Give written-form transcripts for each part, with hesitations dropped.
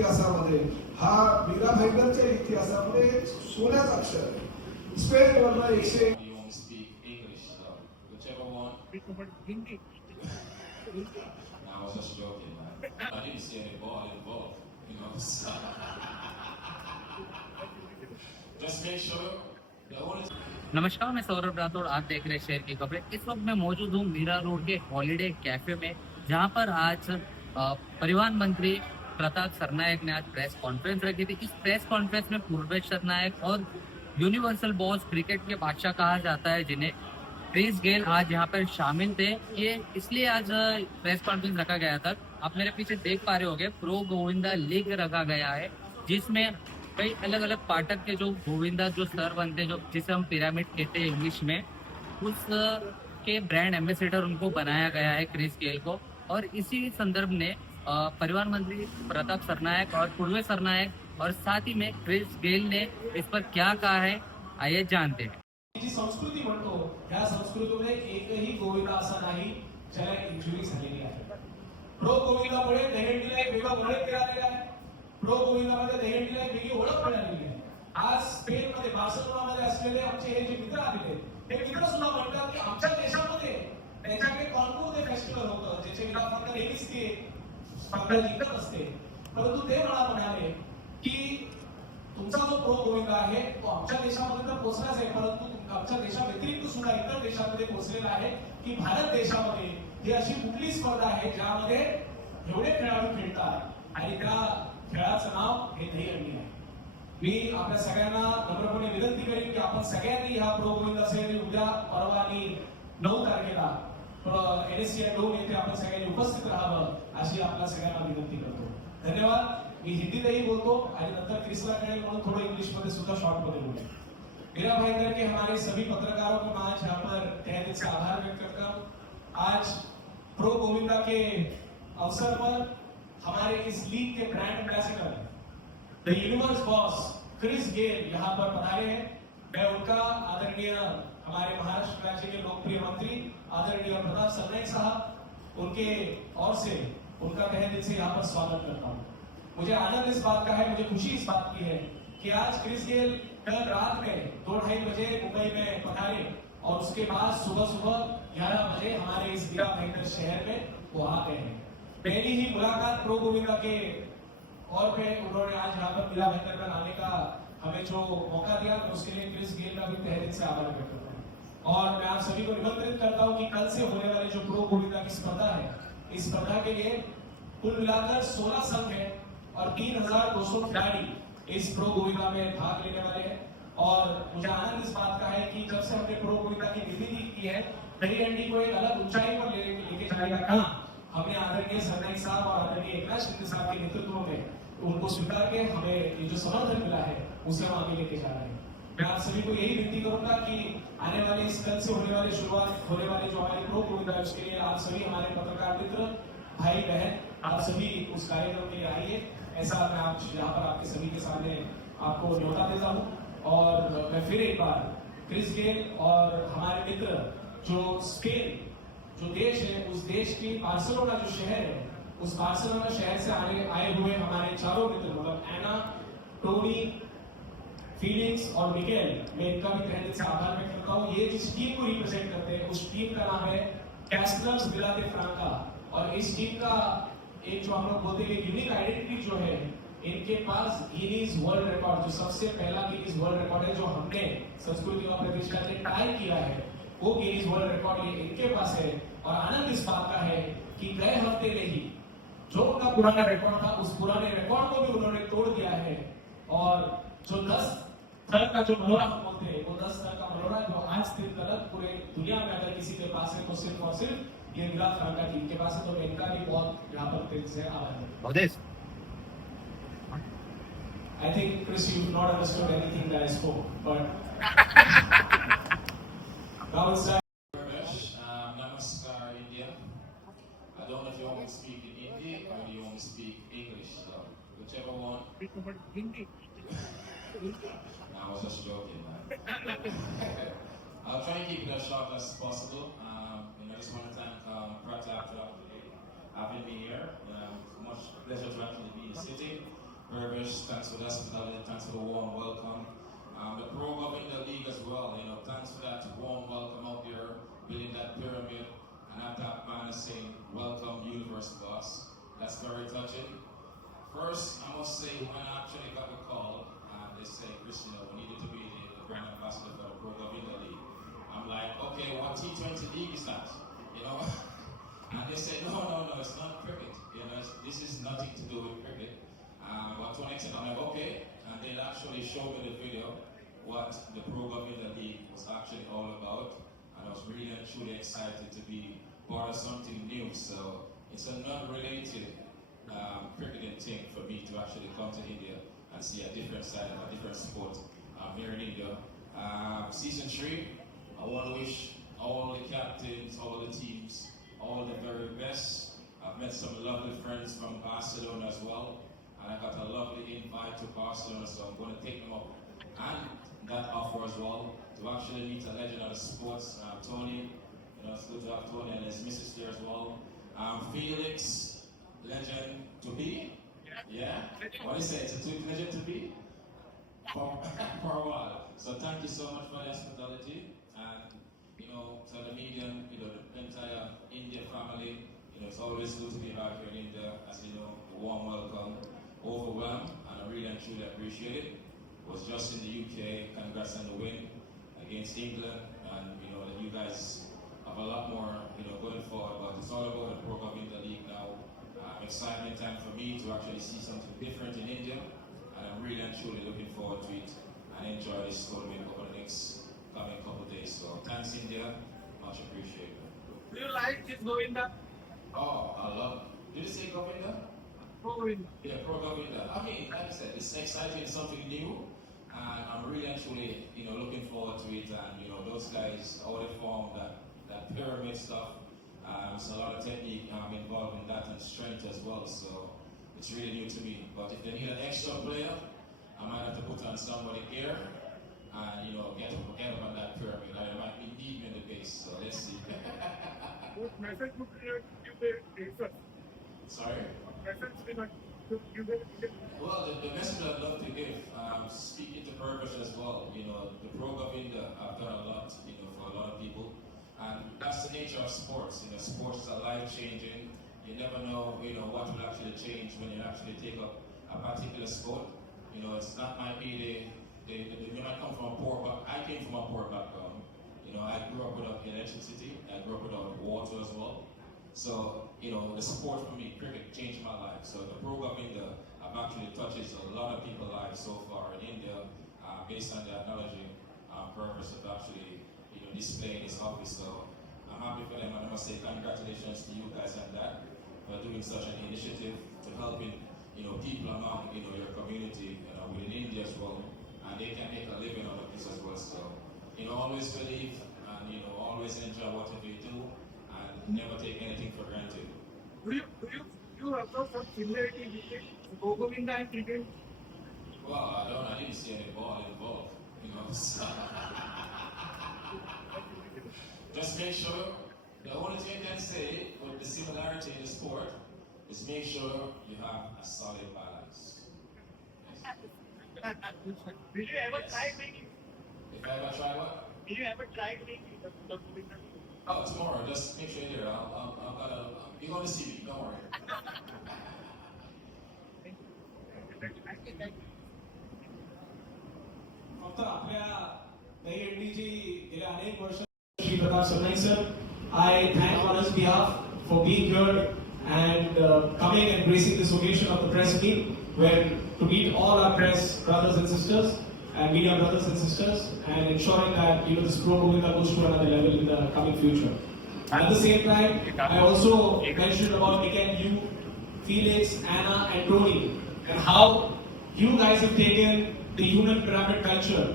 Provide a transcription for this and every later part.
इतिहासामध्ये, हा मीरा भाईंदरच्या इतिहासामध्ये सोन्याचा अक्षर आहे. स्पेन वरनं 100 You want to speak English, so whichever one. Nah, I was just joking, man. I didn't see any ball involved, you know. So just make sure the only. नमस्कार, मैं सौरभ राठौड़, आप देख रहे हैं शहर की खबरें। इस वक्त मैं मौजूद हूँ मीरा रोड के हॉलीडे कैफे में, जहाँ पर आज परिवहन मंत्री प्रताप सरनायक ने आज प्रेस कॉन्फ्रेंस रखी थी। इस प्रेस कॉन्फ्रेंस में पूर्वेश सरनायक और यूनिवर्सल बॉस, क्रिकेट के बादशाह कहा जाता है जिन्हें, क्रिस गेल आज यहाँ पर शामिल थे। ये इसलिए आज प्रेस कॉन्फ्रेंस रखा गया था। आप मेरे पीछे देख पा रहे होंगे, प्रो गोविंदा लीग रखा गया है, जिसमें कई अलग अलग पाठक के जो गोविंदा जो स्तर बनते हैं, जो जिसे हम पिरामिड कहते हैं इंग्लिश में, उस के ब्रांड एम्बेसडर उनको बनाया गया है क्रिस गेल को। और इसी संदर्भ में परिवहन मंत्री प्रताप सरनायक और पूर्वे सरनायक और साथ ही में क्रिस गेल ने इस पर क्या कहा है, आइए जानते हैं। जी संस्कृती म्हणतो, या संस्कृतीमध्ये एकही गोविंदा असा नाही ज्याला इंजुरी झालेली आहे. प्रो गोविंदामुळे दहीहंडीला एक वेगळा ओळख मिळालेला आहे. प्रो गोविंदामध्ये दहीहंडीला एक वेगळी ओळख मिळालेली आहे. आज स्पेन मध्ये, बार्सिलोनामध्ये असलेले आमचे हे जे मित्र आलेले, ते मित्र सुद्धा म्हणतात की आमच्या देशामध्ये त्यांच्याकडे कॉन्कोर ते फेस्टिवल होतं, ज्याचे विराफंड नेहमीच ते स्पर्धा जिंकत असते. परंतु ते मला म्हणाले की तुमचा जो प्रो गोविंदा आहे तो आमच्या देशामध्ये तर पोहोचलाच आहे, परंतु आमच्या देशाव्यतिरिक्त सुद्धा इतर देशांमध्ये पोहोचलेला आहे की भारत देशामध्ये ही अशी कुठली स्पर्धा आहे ज्यामध्ये एवढे खेळाडू खेळतात आणि त्या खेळाचं नाव हे दहीहंडी आहे. मी आपल्या सगळ्यांना नम्रपणे विनंती करेन की आपण सगळ्यांनी ह्या प्रो गोविंदासाठी उद्या परवा आणि 9 तारखेला NSCI डोम येथे आपण सगळ्यांनी उपस्थित राहावं अशी आपल्या सगळ्यांना विनंती करतो. धन्यवाद. मी हिंदीतही बोलतो आणि नंतर क्रिसला कळेल म्हणून थोड़ा इंग्लिश में सुधा शॉर्ट में बोलूंगा. मेरा भाई दर के हमारे सभी पत्रकारों को मैं आज यहाँ पर तहे दिल से आभार व्यक्त करता हूँ. आज प्रो गोविंदा के अवसर पर हमारे इस लीग के brand ambassador the universe boss Chris Gayle यहाँ पर पधारे हैं. मैं उनका आदरणीय हमारे महाराष्ट्र राज्य के लोकप्रिय मंत्री आदरणीय प्रताप सरनायक साहब, उनके ओर से उनका तहे दिल से यहाँ पर स्वागत करता हूँ. मुझे आनंद इस बात का है, मुझे खुशी इस बात की है कि आज क्रिस गेल कल रात में 2-2:30 बजे मुंबई में पधारे और उसके बाद सुबह 11 बजे हमारे इस मीरा भाईंदर शहर में वो आ गए हैं. पहली ही मुलाकात प्रो गोविंदा के और पे उन्होंने आज यहाँ पर मीरा भाईंदर में आने का हमें जो मौका दिया, तो उसके लिए क्रिस गेल का भी तहे दिल से आभार व्यक्त करता हूँ. और मैं आप सभी को निमंत्रित करता हूँ कि कल से होने वाली जो प्रो गोविंदा की स्पर्धा है, इस स्पर्धा के लिए कुल मिलाकर 16 संघ है और 3200 खिलाड़ी इस प्रो गोविंदा में भाग लेने वाले हैं. और मुझे आनंद इस बात का है कि जब से हमने प्रो गोविंदा की निर्मिति की है, दहीहंडी को एक अलग ऊंचाई पर लेके जाने का काम हमने आदरणीय सरनायक साहब और आदरणीय एकनाथ शिंदे साहब के नेतृत्व में उनको स्वीकार के हमें ये जो समर्थन मिला है उसे हम आगे लेके जा रहे हैं. मैं आप सभी को यही विनती करूंगा कि आने वाले इस कल से होने वाले शुरुआत होने वाले जो हमारी प्रो गोविंदा है उसके लिए आप सभी हमारे पत्रकार मित्र, भाई बहन, आप सभी उस कार्यक्रम के लिए आइए. ऐसा मैं आप यहाँ पर आपके सभी के सामने आपको न्योता देता हूँ. और मैं फिर एक बार क्रिस गेल और हमारे मित्र जो स्पेन जो देश है, उस देश की बार्सिलोना जो शहर है, उस बार्सिलोना शहर से आए हुए हमारे चारों मित्र, मतलब एना, टोनी, फीलिक्स और मिगेल, मैं इनका भी तहे दिल से आभार व्यक्त करता हूँ. ये जिस टीम को रिप्रेजेंट करते हैं उस टीम का नाम है कैस्टलर्स विला दे फ्रांका. और इस टीम का एक जो हम लोग बोलते हैं यूनिक आइडेंटिटी जो है, इनके पास गिनीज वर्ल्ड रिकॉर्ड, जो सबसे पहला गिनीज वर्ल्ड रिकॉर्ड है जो हमने संस्कृति और प्रतिष्ठा ने टाई किया है, वो गिनीज वर्ल्ड रिकॉर्ड ये इनके पास है. और आनंद इस बात का है कि गए हफ्ते में ही जो उनका पुराना रिकॉर्ड था, उस पुराने रिकॉर्ड को भी उन्होंने तोड़ दिया है. और जो 10 स्तर का जो मनोरा बोलते हैं, वो 10 स्तर का मनोरा जो आज दिन तक पूरे दुनिया में अगर किसी के पास है तो सिर्फ और सिर्फ ये विला फ्रांका टीम के पास है. तो मैं इनका भी बहुत यहाँ पर दिल से आभार है. I think Chris, you've not understood anything that I spoke, but now it's time. Namaskar, India. I don't know if you want me to speak in Hindi or do you want me to speak English, so whichever one. Nah, I was just joking, man. I'll try and keep it as short as possible. I just want to thank Pratap for having me here. Much pleasure to actually be in the city. Purvish, thanks for the hospitality, thanks for the warm welcome. The Pro Govinda League as well, thanks for that warm welcome out there, building that pyramid, and have that banner saying, welcome Universe Boss. That's very touching. First, I must say, when I actually got the call, they say, Christian, we needed to be the brand ambassador for the Pro Govinda League. I'm like, okay, what T20 league is that? And they say, no, it's not cricket. This is nothing to do with cricket. But to an extent, I'm like, okay. And they actually showed me the video, what the Pro Govinda League was actually all about. And I was really and truly excited to be part of something new. So it's a non-related cricketing thing for me to actually come to India and see a different side of a different sport here in India. Season 3, I want to wish all the captains, all the teams, all the very best. I've met some lovely friends from Barcelona as well, and I got a lovely invite to Barcelona, so I'm going to take them up and that offer as well to actually meet a legend of the sports, Tony. It's good to have Tony and his missus here as well. Felix, legend to be. Yeah? What do you say? It's a legend to be? For a while. So thank you so much for the hospitality. And, to the medium, the entire India family, it's always good to be back here in India. As you know, a warm welcome, overwhelmed, and I really and truly appreciate it. Was just in the UK, congrats on the win against England, and that you guys have a lot more, going forward, but it's all about the Pro Govinda League now. Excitement time for me to actually see something different in India, and I'm really and truly looking forward to it and enjoy this tournament over the next coming couple of days. So thanks, India, much appreciated. Do you like this Govinda? Oh, I love it. Did you say Govinda? Govinda. Yeah, Pro Govinda. I mean, like I said, it's exciting, something new, and I'm really actually, looking forward to it. And those guys, how they form that pyramid stuff. There's a lot of technique involved in that and strength as well. So it's really new to me. But if they need an extra player, I might have to put on somebody here and get up on that pyramid. I might be deep in the base. So let's see. What message would you give? Sorry. Message you give? Well, the message I'd love to give, speaking to Purvish as well, the Pro Govinda, I've done a lot, for a lot of people. And that's the nature of sports. Sports are life-changing. You never know, what will actually change when you actually take up a particular sport. It's not might be you might come from a poor background. I came from a poor background. I grew up without electricity. I grew up without water as well. So, the sport for me, cricket, changed my life. So the Pro Govinda actually touches a lot of people's lives so far in India, based on the analogy purpose of actually, displaying this office. So I'm happy for them, and I must say congratulations to you guys on that, for doing such an initiative to helping, people among, your community, within India as well, and they can make a living out of this as well. So, always believe and, always enjoy whatever you do, and never take anything for granted. Do you have some similarity between Govinda and cricket? Well, I didn't see any ball involved, so. Just make sure, the only thing I can say with the similarity in the sport is make sure you have a solid balance. Yes. Did you ever try making? If I ever try what? Did you ever try making the Govinda? Oh, tomorrow, just make sure you're there. You're going to see me, don't worry. फक्त आपल्या दहीहंडीची गेल्या अनेक वर्ष Shri Pratap Sarnaik sir, I thank on his behalf for being here and coming and gracing this occasion of the press meet, where to meet all our press brothers and sisters and media brothers and sisters, and ensuring that this Pro Govinda goes to another level in the coming future. At the same time, I also mentioned about again you, Felix, Anna, and Tony, and how you guys have taken the human pyramid culture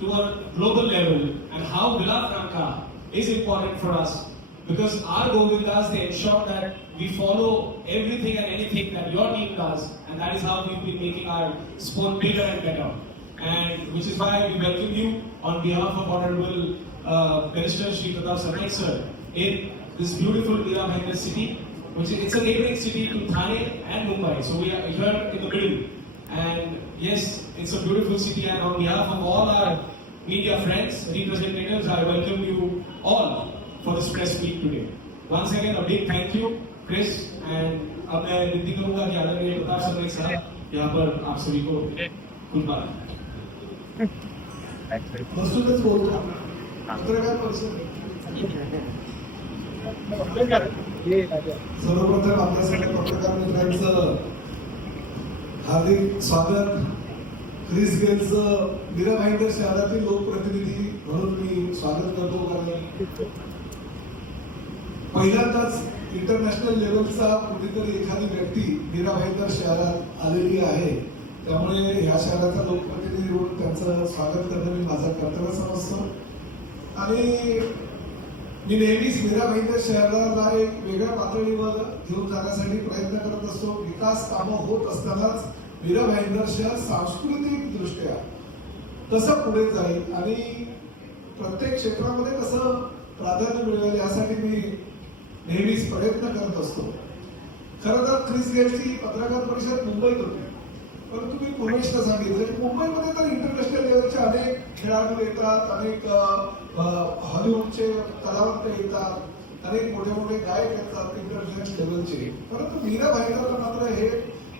to a global level, and how Villafranca is important for us, because our Govindas, they ensure that we follow everything and anything that your team does, and that is how we've been making our sport bigger and better. And which is why we welcome you on behalf of Honorable Minister Shri Pratap Sarnaik sir in this beautiful Mira Bhayandar city, which is, it's a neighboring city to Thane and Mumbai. So we are here in the middle. And yes, it's a beautiful city, and on behalf of all our media friends, representatives, I welcome you all for this press meet today. Once again, a big thank you, Chris, and अब मैं विनती करूंगा कि आदरणीय प्रताप सरनाईक साहब यहाँ पर आप सभी को कुछ बात बसूनच बोलतो पत्रकार परिषद सर्वप्रथम आपल्या सगळ्या पत्रकार मित्रांचं हार्दिक स्वागत. क्रिस गेलचं मीरा भाईंदर शहरातील लोकप्रतिनिधी म्हणून मी स्वागत करतो, कारण पहिल्यांदाच इंटरनॅशनल लेवलचा कुठेतरी एखादी व्यक्ती मीरा भाईंदर शहरात आलेली आहे. त्यामुळे ह्या शहराचा लोकप्रतिनिधी म्हणून त्यांचं स्वागत करणं मी माझं कर्तव्य समजतो. आणि मी नेहमीच मीरा भाईंदर शहराला एक वेगळ्या पातळीवर घेऊन जाण्यासाठी प्रयत्न करत असतो. विकास कामं होत असतानाच मीरा भाईंदर शहर सांस्कृतिक दृष्ट्या कसं पुढे जाईल आणि प्रत्येक क्षेत्रामध्ये कसं प्राधान्य मिळेल यासाठी मी नेहमीच प्रयत्न करत असतो. खरं तर क्रिस गेलची पत्रकार परिषद मुंबईत होती, परंतु मी पूर्वेशला सांगितलं की मुंबईमध्ये तर इंटरनॅशनल लेवलचे अनेक खेळाडू येतात, अनेक हॉलिवूडचे कलावंत येतात, अनेक मोठे मोठे गायक येतात इंटरनॅशनल लेवलचे. परंतु मीरा भाईंदरला मात्र हे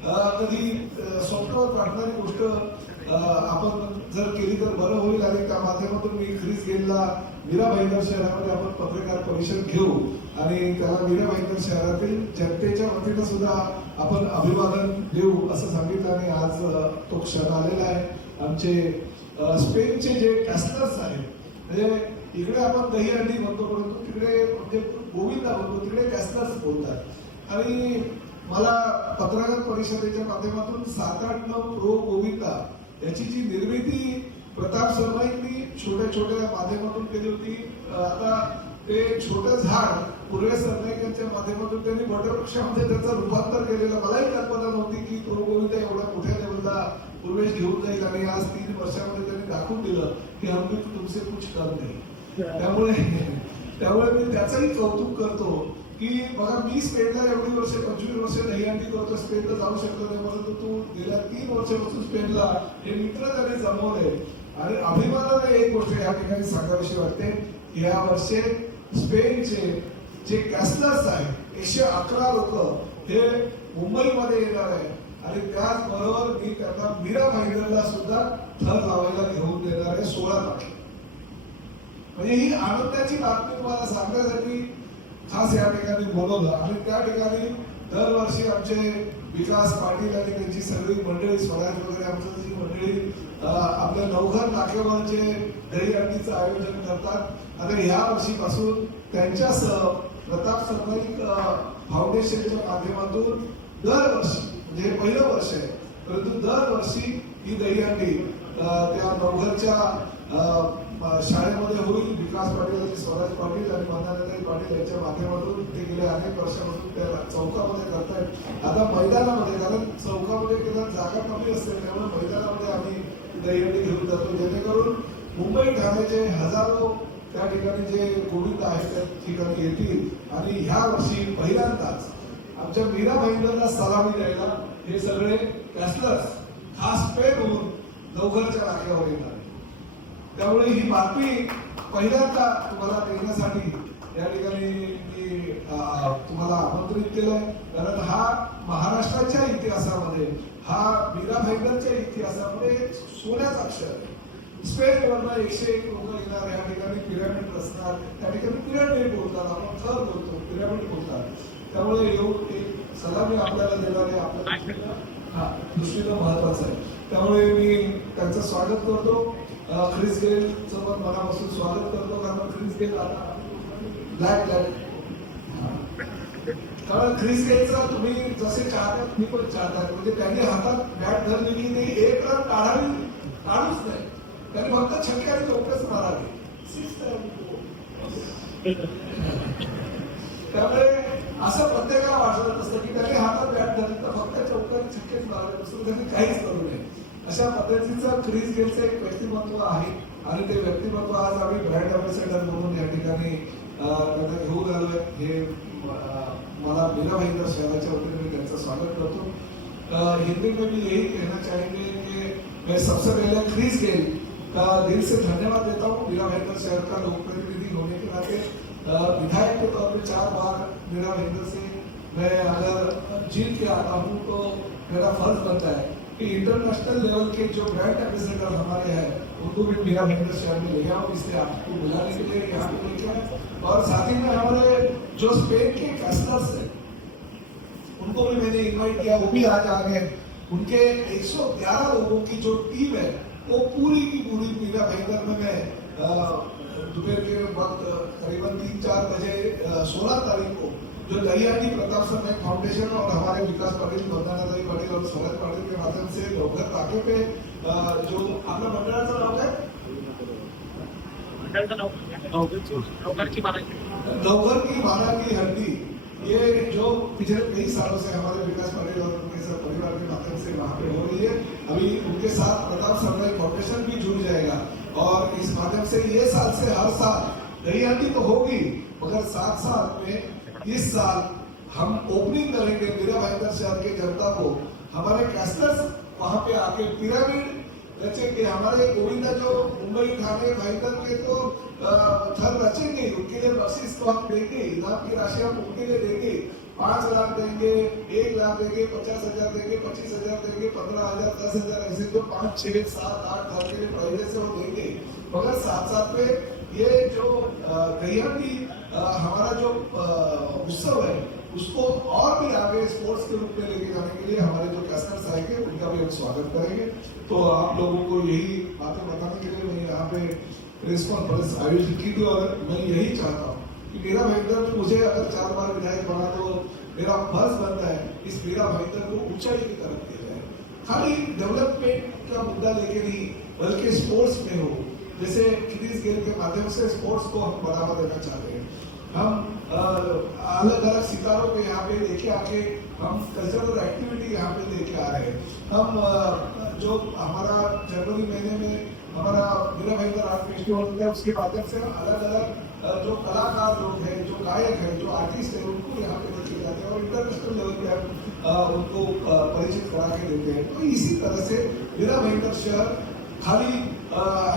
कधी स्वप्नावर वाटणारी गोष्ट आपण जर केली तर बरं होईल. आणि त्या माध्यमातून मी क्रिस गेलला मीरा भाईंदर शहरामध्ये आपण पत्रकार परिषद घेऊ आणि त्याला मीरा भाईंदर शहरातील जनतेच्या वतीनं सुद्धा आपण अभिवादन देऊ असं सांगितलं. आणि आज तो क्षण आलेला आहे. आमचे स्पेनचे जे कॅस्टर्स आहेत, म्हणजे इकडे आपण दहीहंडी म्हणतो, परंतु तिकडे म्हणजे गोविंदा म्हणतो, तिकडे कॅस्टर्स बोलतात. आणि मला पत्रकार परिषदेच्या माध्यमातून 7-8-9 प्रो गोविंदा याची जी निर्मिती प्रताप सरनाईकनी छोट्या छोट्या माध्यमातून केली होती. आता ते छोटं झाड पूर्वे सरनाईक यांच्या माध्यमातून त्यांनी वटवृक्षामध्ये त्याचं रूपांतर केलेलं. मलाही कल्पना नव्हती की प्रो गोविंदा एवढ्या मोठ्या लेवलला पूर्वेश घेऊन जाईल. आणि आज 3 वर्षामध्ये त्यांनी दाखवून दिलं की हम भी तुमसे कुछ कम नाही. त्यामुळे मी त्याचंही कौतुक करतो की बघा, मी स्पेनला एवढी वर्ष 25 वर्ष दहीहंडी करतो, स्पेनला जाऊ शकलो नाही, परंतु तू गेल्या 3 वर्षापासून स्पेनला हे मित्र त्याने जमवले. आणि अभिमानाने एक गोष्ट या ठिकाणी सांगावीशी वाटते, या वर्षी स्पेनचे जे कॅस्टर्स आहेत 111 लोक हे मुंबईमध्ये येणार आहे. आणि त्याचबरोबर मी त्यांना मीरा भाईंदरला सुद्धा थर लावायला घेऊन देणार आहे 16 तारखेला. म्हणजे ही आनंदाची बातमी तुम्हाला सांगण्यासाठी खास या ठिकाणी बोलवलं. आणि त्या ठिकाणी दरवर्षी आमचे विकास पाटील आणि त्यांची सगळी मंडळी, स्वराज वगैरे आमची जी मंडळी आपल्या नवघर नाक्यावर जे दहीहंडीचं आयोजन करतात. आता या वर्षीपासून त्यांच्यासह प्रताप सरनाईक फाउंडेशनच्या माध्यमातून दरवर्षी, म्हणजे हे पहिलं वर्ष आहे, परंतु दरवर्षी ही दहीहंडी त्या नवघरच्या शाळेमध्ये होईल. विकास पाटील आणि स्वराज पाटील आणि मंदानंदई पाटील यांच्या माध्यमातून ते गेल्या अनेक वर्षापासून त्या चौकामध्ये करतायत. आता मैदानामध्ये, कारण चौकामध्ये केलं जागा कमी असते, त्यामुळे मैदानामध्ये आम्ही दहीहंडी घेऊन जातो, जेणेकरून मुंबई ठाण्याचे हजारो त्या ठिकाणी जे गोविंद आहेत त्या ठिकाणी येतील. आणि ह्या वर्षी पहिल्यांदाच आमच्या मीरा भाईंदरला सलामी द्यायला हे सगळे कॅस्टर्स खास पेनहून नवघरच्या नाक्यावर येणार. त्यामुळे ही बातमी पहिल्यांदा तुम्हाला देण्यासाठी या ठिकाणी मी तुम्हाला आमंत्रित केलंय. कारण हा महाराष्ट्राच्या इतिहासामध्ये, हा मीरा भाईंदरच्या इतिहासामध्ये सोन्याचा अक्षर आहे. स्पेनवरनं 101 लोक येणार, या ठिकाणी पिरॅमिड असणार, त्या ठिकाणी पिरॅमिड बोलतात, आपण थर बोलतो, पिरॅमिड बोलतात. त्यामुळे येऊन एक सलामी आपल्याला देणारे आपल्या दृष्टीनं महत्वाचं आहे. त्यामुळे मी त्यांचं स्वागत करतो. क्रिस गेलचं पण मनापासून स्वागत करतो, कारण क्रिस गेल आता ब्लॅक कारण क्रिस गेलचा तुम्ही जसे चाहतात मी पण चाहतात. म्हणजे त्यांनी हातात बॅट धरली की ते 1 रन काढूच नाही, त्यांनी फक्त छक्के आणि चौकच मारावे. त्यामुळे असं प्रत्येकाला वाटत असतं की त्यांनी हातात बॅट धरली तर फक्त चौकाने छक्केच मारावे, दुसरं त्यांनी काहीच करू नये. अशा पद्धतीचं क्रिस गेलचं एक व्यक्तिमत्व आहे. आणि ते व्यक्तिमत्व आज आम्ही ब्रँड अँबॅसेडर म्हणून या ठिकाणी त्यांना घेऊन आलोय. हे मला मीरा भाईंदर शहराच्या वतीने मी त्यांचं स्वागत करतो. हिंदी में भी यही कहना चाहेंगे कि मैं सबसे पहले क्रिस गेल का दिल से धन्यवाद देता हूँ। मीरा भाईंदर शहर का लोक प्रतिनिधि होने के नाते विधायक के तौर पर 4 बार मीरा भाईंदर से मैं अगर जीत के आता हूँ तो मेरा फर्ज बनता है कि इंटरनेशनल लेवल के जो ब्रांड एम्बेसडर हमारे हैं उनको भी मीरा भाईंदर शहर में ले आओ, इसलिए आपको बुलाने के लिए यहाँ पे लेके आए। और साथ ही में हमारे जो स्पेन के कैस्टर्स हैं उनको भी मैंने इनवाइट किया, वो भी आज आ गए। उनके 111 लोगों की जो टीम है वो पूरी की पूरी मीरा भाईंदर में मैं दोपहर के वक्त करीबन 3-4 बजे 16 तारीख को जो दहियाटी प्रताप सरनाईक फाउंडेशन और हमारे विकास पाटिल, वंदनाताई पाटिल और शरद पाटिल के माध्यम से डोंगर ताके पे जो आपका मंडळाचं नाव काय? डोंगर की बारा की हड्डी, ये जो पिछले कई सालों से हमारे विकास पाटिल और उनके सब परिवार के माध्यम से वहाँ पे हो रही है। अभी उनके साथ प्रताप सरनाईक फाउंडेशन भी जुड़ जाएगा और इस माध्यम से ये साल से हर साल दहियाटी तो होगी, मगर साथ साथ में इस साल हम ओपनिंग करेंगे मीरा भाईंदर शहर के जनता को। हमारे कैस्टर्स वहाँ पे आके पिरामिड रचे के हमारे गोविंदा जो मुंबई ठाणे भाईंदर के तो थर रचेंगे, उनके लिए बख्शीश तो हम देंगे, इनाम की राशि हम उनके लिए देंगे। 5 लाख देंगे, 1 लाख देंगे, 50,000 देंगे, 25,000 देंगे, 15,000, 10,000, ऐसे तो 5, 6, 7, 8 घर के लिए प्राइवेट से वो देंगे। मगर साथ साथ में ये जो दहियाटी हमारा जो उत्सव है उसको और भी आगे स्पोर्ट्स के रूप में लेके जाने के लिए हमारे जो कैस्टर्स आएंगे उनका भी हम स्वागत करेंगे। तो आप लोगों को यही बातें बताने के लिए मैंने यहाँ पे प्रेस कॉन्फ्रेंस आयोजित की थी और मैं यही चाहता हूँ कि मीरा भाईंदर में मुझे अगर 4 बार विधायक बना तो मेरा फर्ज बनता है इस मीरा भाईंदर को ऊंचाई की तरफ ले जाए। खाली डेवलपमेंट का मुद्दा लेके नहीं बल्कि स्पोर्ट्स में हो, जैसे क्रिस गेल के माध्यम से स्पोर्ट्स को हम बढ़ावा देना चाहते हैं। हम अलग अलग सितारों को यहाँ पे लेके आके हम कल्चरल एक्टिविटी यहाँ पे लेके आ रहे हैं। हम जो हमारा जनवरी महीने में हमारा मीरा भाईंदर आर्ट फेस्टिवल होता है उसके माध्यम से अलग अलग जो कलाकार लोग हैं, जो गायक हैं, जो आर्टिस्ट हैं उनको यहाँ पे लेके जाते हैं और इंटरनेशनल लेवल पे हम उनको परिचित करा के देते हैं। तो इसी तरह से मीरा भाईंदर शहर खाली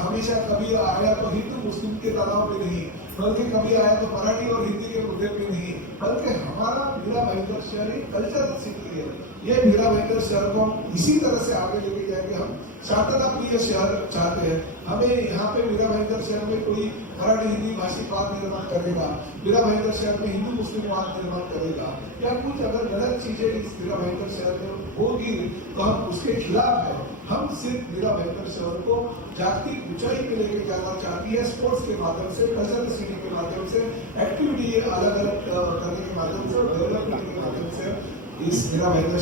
हमेशा कभी आया तो हिंदू मुस्लिम के तनाव पे नहीं, बल्कि कभी आया तो मराठी और हिंदी के मुद्दे पे नहीं, बल्कि हमारा मीरा भाईंदर शहर एक कल्चरल सिटी है। ये मीरा भाईंदर शहर को हम इसी तरह से आगे लेके जाएंगे। हम शांतता प्रिय शहर चाहते हैं। हमें यहाँ पे मीरा भाईंदर शहर में कोई मराठी हिंदी भाषी वाद निर्माण करेगा, मीरा भाईंदर शहर में हिंदू मुस्लिम वाद निर्माण करेगा या कुछ अगर गलत चीजें इस मीरा भाईंदर शहर में होगी तो हम उसके खिलाफ है। हम सिर्फ मीरा भाईंदर शहर को जागतिक ऊंचाई पे लेके जाना चाहती है स्पोर्ट्स के माध्यम से, कल्चरल सिटी के माध्यम से, एक्टिविटी अलग अलग करने के माध्यम से, डेवलपमेंट के माध्यम से इस मीरा भाईंदर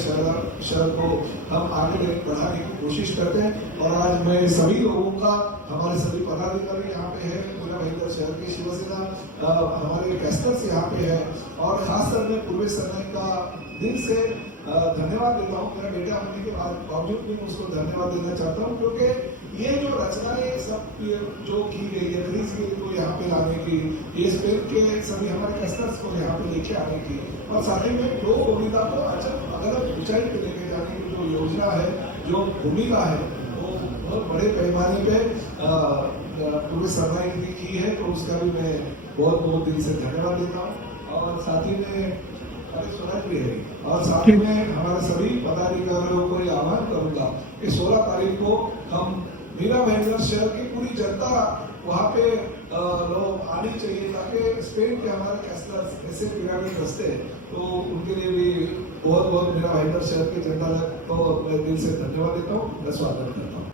शहर को हम आगे बढ़ाने की कोशिश करते हैं। और आज मैं सभी लोगों का, हमारे सभी पदाधिकारी यहाँ पे है, मीरा भाईंदर शहर की शिवसेना हमारे कैस्टर्स यहाँ पे है और खासकर मैं पूर्व सरनाईक का दिल से धन्यवाद देता हूँ। मेरा बेटा होने के बावजूद भी मैं उसको धन्यवाद देना चाहता हूँ क्योंकि ये जो रचनाएं सब जो की गई है क्रिस गेल को यहाँ पे लाने की, ये स्पेन के सभी हमारे कैस्टर्स को यहाँ पे लेके आने की और साथ ही में प्रो गोविंदा को अलग ऊंचाई पे लेके जाने की जो योजना है, जो भूमिका है, वो बहुत बड़े पैमाने पे पूरे सरनाईक ने की है। तो उसका भी मैं बहुत बहुत दिल से धन्यवाद देता हूँ और साथ ही में भी है और साथ ही में हमारे सभी पदाधिकारियों को ये आह्वान करूंगा कि 16 तारीख को हम मीरा भाईंदर शहर की पूरी जनता वहाँ पे लोग आनी चाहिए ताकि स्पेन के हमारे कैस्टर्स ऐसे पिरामिड रस्ते तो उनके लिए भी बहुत बहुत मीरा भाईंदर शहर की जनता को मैं दिल से धन्यवाद देता हूँ, मैं स्वागत करता हूँ।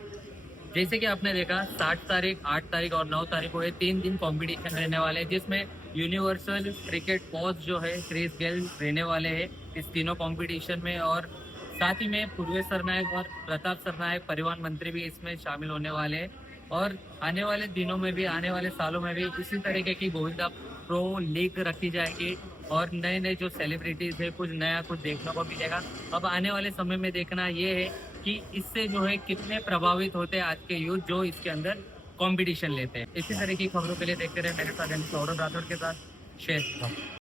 जैसे कि आपने देखा 7 तारीख, 8 तारीख और 9 तारीख को ये 3 दिन कंपटीशन रहने वाले हैं जिसमें यूनिवर्सल क्रिकेट कोच जो है क्रिस गेल रहने वाले हैं इस तीनों कंपटीशन में और साथ ही में पूर्व सरनाईक और प्रताप सरनाईक परिवहन मंत्री भी इसमें शामिल होने वाले हैं और आने वाले दिनों में भी, आने वाले सालों में भी इसी तरीके की गोविंदा प्रो लीग रखी जाएगी और नए नए जो सेलिब्रिटीज है कुछ नया कुछ देखने को मिलेगा। अब आने वाले समय में देखना ये है कि इससे जो है कितने प्रभावित होते हैं आज के यूथ जो इसके अंदर कंपटीशन लेते हैं। इसी तरह की खबरों के लिए देखते रहे मेरे साथ सौरभ राठौर के साथ शेयर।